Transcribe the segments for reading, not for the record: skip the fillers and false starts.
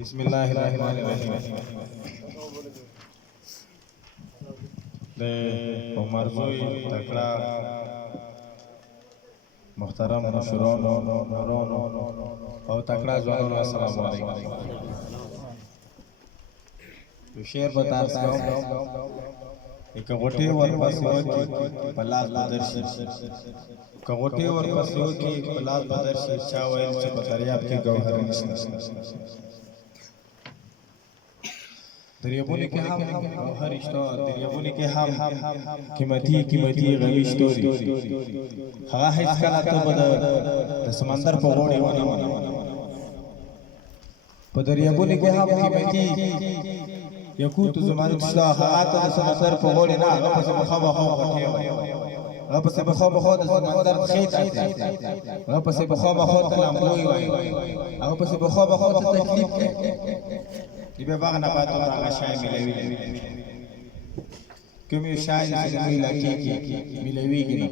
بسم الله الرحمن الرحیم د عمر زوی تکړه محترم مشرانو نورانو او تکړه ځوانانو السلام علیکم تو شعر بتا سکو एक गोटे वर पसियो की पलास बदरशी कगोटे वर पसियो की पलास बदरशी चावल से बकरिया के गौहर निशा दरियाबोनी के हम गौहर इश्तो दरियाबोनी के हम कीमती गविश्तोरी हवा है इसका तो बद समंदर पगोड़े वाला दरियाबोनी के हम कीमती يكون زمان الصلاحات السمندر فغولي نا غبس بخبا خو غتيو غبس بخبا خو السمندر خيط غبس بخبا خو تلامبوي غبس بخبا خو تكليف يبقى باغنا باتو باغا شاي ملوي كم يشاي سيدي لاكيكي ملوي كده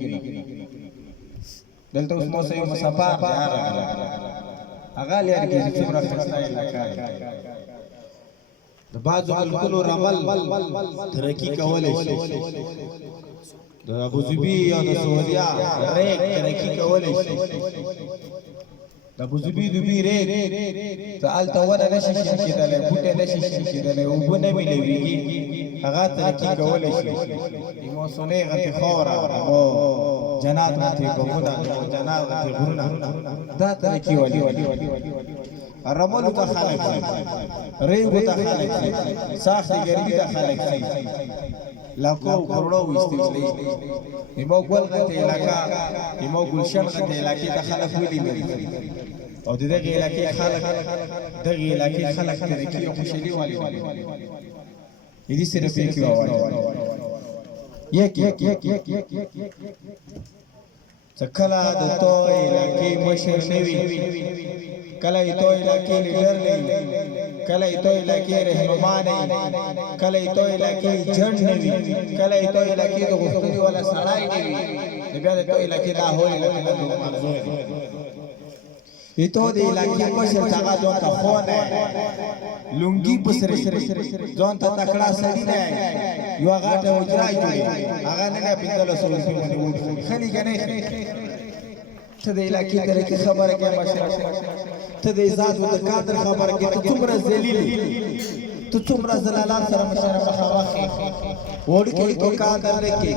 دلته اسمه سي مسافه اغالي اركي سمرا خستاي لاكاي د بعضو ملکونو رمل ترقی کولای شي د ابوظبي یا د سعودیا ریک ترقی کولای شي د ابوظبي دوبي ریک سالته ونه نشي کېدلی بوټه نشي کېدلی اوبه نه ملويږي هغه ترقی کولای شي ایمو سونه غته خورا او جنات غته کومه جنات غته غرونه دا ترقی ولي رملو ته خلق ریغو ته خلق ساخت ګرګي ته خلق لاکو کروڑو استغلی ایمو ګل غته علاقہ ایمو ګلشن غته علاقې ته خلق ویلي او دغه علاقې خلق ترکی او خوشالي والي دې سره په کې وایي یک څکلا د توي علاقې مشر نوي کله ایتو علاقې لیډر نه کله ایتو علاقې رهنما نه کله ایتو علاقې جن نه وي کله ایتو علاقې د غفتوري ولا سړای نه وي بیا د ایتو علاقې د هول علاقې د منظور ایتو د علاقې مشر څنګه ځون ته خونه لونګي پسره ځون ته تکړه سړی نه یو هغه ته وجرای جوړي هغه نه پیندل سره خني کنه ته د علاقې طریقې خبره کې مشر ته د ذات او د قادر خبره کې ته څومره ذلیل ته څومره زلالات سره مشر مخاوخي وړ کې تو قادر کې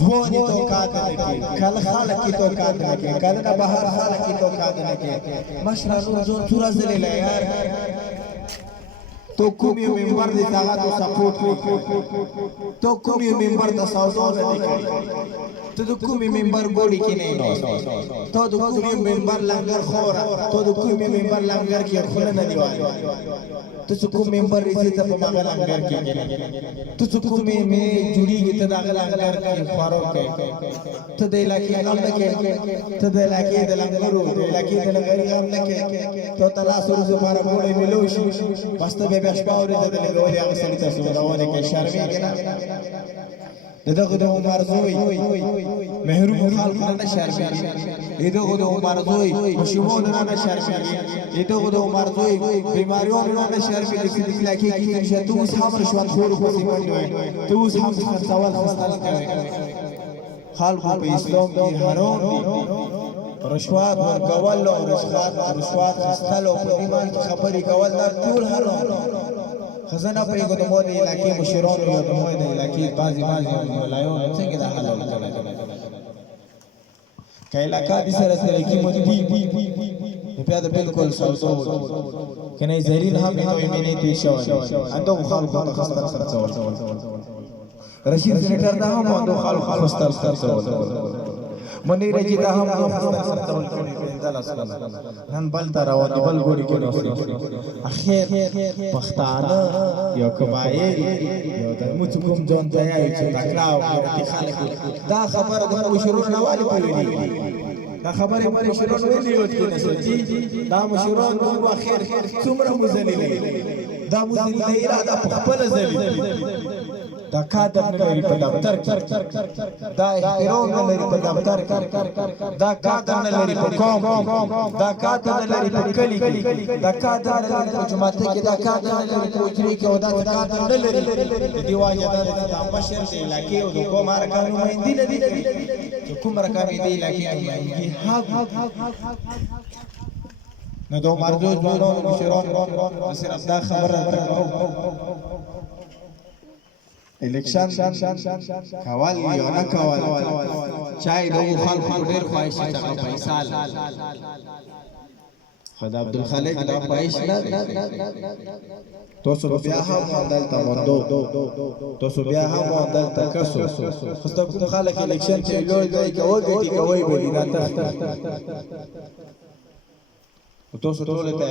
ځواني تو قادر کې کله خلک کې تو قادر کې کله نه بهر خلک کې تو قادر کې مشر نو جو څومره ذلیل یار تو کوم یو منبر دې هغه تو سپورټ تو کوم یو منبر د سوزو نه کوي ته د کوم منبر ګوډي کې نه ته د کوم منبر لنګر خورا ته د کوم منبر لنګر کې خل نه دیوال ته کوم منبر دې ته په ماغه لنګر کې ته کوم می جوړیږي ته دا لنګر کې خورو کې ته د علاقې غم نه کې ته د علاقې د لنګرو د علاقې د لنګر غم نه کې ته تلا سره زماره ګوډي ملوشي واستو به بشپاوري د لګولې هغه سړي ته سوراونه کې شرمې کنه دغه د عمر زوی محروم خلق نه شرمې دغه د عمر زوی مشمول نه شرمې دغه د عمر زوی بیماریوں نه شرمې د لکه کې چې تو اوس هم رشوت خور په سیمه تو اوس هم سوال خستل کوي خلق په اسلام کې حرام رشوت ورکول او رشوت خستل او په ایمان خبرې کول دا ټول حرام خزانه په یو د مو د علاقې مشرانو یو د مو د علاقې بعضی ولایو څنګه دا حل وکړي کله علاقې د سره سره کې مو دي په دا بالکل سوسو کنه زهرین هم نه وي مینه دي شو اندو خلکو ته خستل خرڅول رشید سینټر دا هم اندو خلکو خستل خرڅول منی رجی دا هم خستل کړي په اندل اصل نن بل تر او بل ګوري کې نو اخر پښتانه یو قبایل یو د مڅکوم ځون ته یې چې تکلاو کې خلک دا خبره د مشرون نوالی په ویلي دا خبره مشرون ویلي وته نستی دا مشرون نو اخر څومره مذلیل دا مذلیل اراده په خپل ذلیل دا قادر نه لري په دفتر کې دا احترام نه لري په دفتر کې دا قادر نه لري په قوم کې دا قادر نه لري په کلي کې دا قادر نه لري په جماعت کې دا قادر نه لري په اجري کې او دا قادر نه لري د دې واجب دا د مشر د علاقې او د قوم ارکان نمائندې نه دي چې کوم رقم دې علاقې نمائندګي حق نو دو مرجو ځوانانو مشران صرف دا خبره تکاو الیکشن کول یا نه کول چای دغه خلکو ډېر خواهش چې پیسې خدا عبدالخالق دا خواهش نه تاسو بیا هم دلته موندو تاسو بیا هم دلته کسو خو تاسو خلک الیکشن کې لوی دی کوي به نه تخته تاسو ټول ته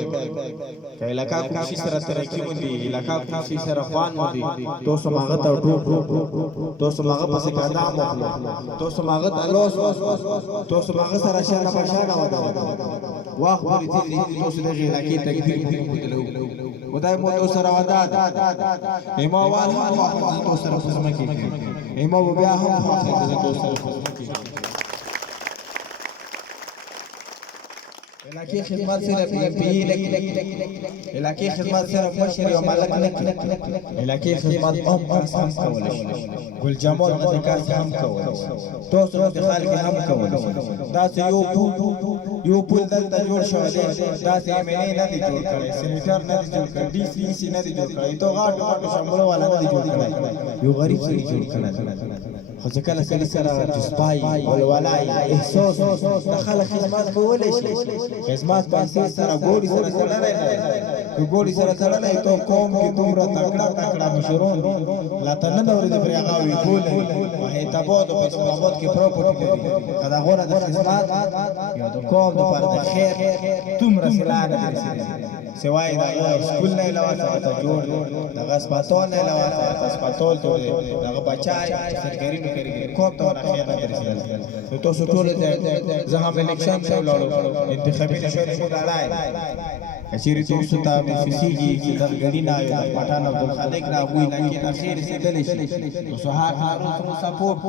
که علاقه کوشي سره ترقی مودي علاقه کوشي سره خوان مودي تاسو ماغه ته تاسو ماغه پسې قدم وکړو تاسو ماغه ته لوس تاسو ماغه سره شانه بشانه ودا واخ ورې دې تاسو د علاقې تکبیر وکړو خدای مو تاسو سره ودا ایموال هم تاسو سره فزمه کې ایمو بیا هم تاسو سره فزمه کې علاقی خدمات صرف پی علاقی خدمات صرف مشر و ملک نکی علاقی خدمات هم کولش گل جمال مدکار هم کولش توسو مدخال که هم کولش داس یو پول دلتا جوڑ شده داس ایمینی ندی جوڑ کرده سنیٹر ندی جوڑ کرده ڈی سی ندی جوڑ کرده تو غاٹو شمولو والا ندی جوڑ کرده یو غریب سری جوڑ کرده خو چې کله سړي سره جذبای ولولای احساس د خلک خدمت کولی شي خدمت پیسې سره ګوړي سره تړلی نه که ګوړي سره تړلی تو قوم کې دومره تکړه مشرون لا ته نه اورېده پرې هغه ویښولی په حیدرآباد او په اسلام آباد کې پراپرټي لري که د هغونه د خدمت یا د قوم دپاره د خیر دومره سلا نه دي رسېدلي سوای د سکول نه علاوه څه جوړ دغه اسپتال نه علاوه اسپتال ته دغه بچای سرکاري کوم ته خیر نه رسېدل نو تاسو ټول زه هم الیکشن ته ولاړو انتخابي نشو دلای کچېری تاسو ته مې فسیږي چې د غړي نه یو پټان عبدالخالق را وی لکه اخیر رسېدل شي تاسو هغه هارو سپورټ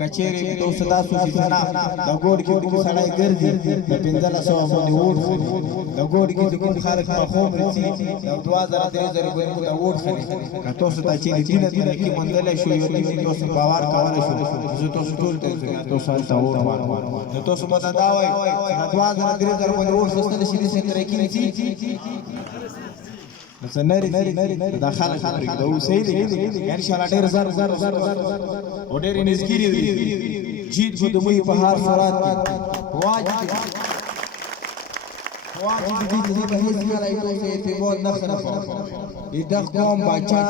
کچېری تاسو تاسو چې نه د ګوډ کې کوم سړی ګرځي د 1500 باندې ووټ د ګوډ کې کوم خلک په خوم رسي د 2000 3000 باندې د ووټ خري تاسو ته چې دینه کې مندل شو یو دې تاسو باور کولای شو تاسو ټول ته تاسو ته ووټ ورکړئ تاسو مته دا وایي 2000 3000 باندې ووټ خستل شي د ترقی نشي بس نری داخل دا وسې دي ان شاء الله ډېر زر او ډېر نزګری دي جیت به د مې په هر صورت واجب دي چې په هیڅ کله یې تاسو اعتماد نه خراب ایدخ قوم بچا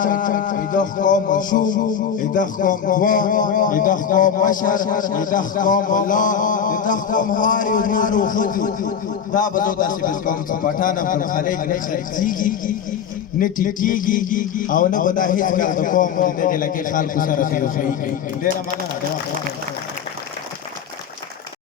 ایدخ قوم مشوم ایدخ قوم خوان ایدخ قوم مشر ایدخ قوم الله ایدخ قوم هاری و نارو خدو دا بدو داسې بس قوم څه پټانه پر خلک نه خرڅيږي نه ټیکيږي او نه بدا هیڅ کله د قوم د دې لکه خلکو سره پیوځي ډېر مننه